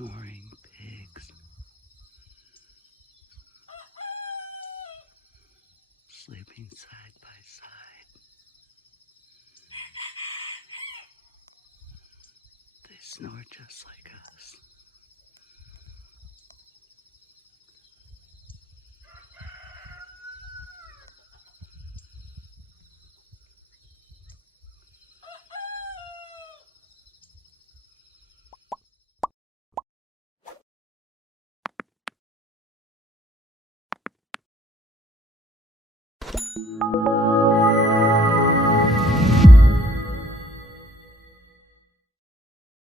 snoring pigs, sleeping side by side. They snore just like us.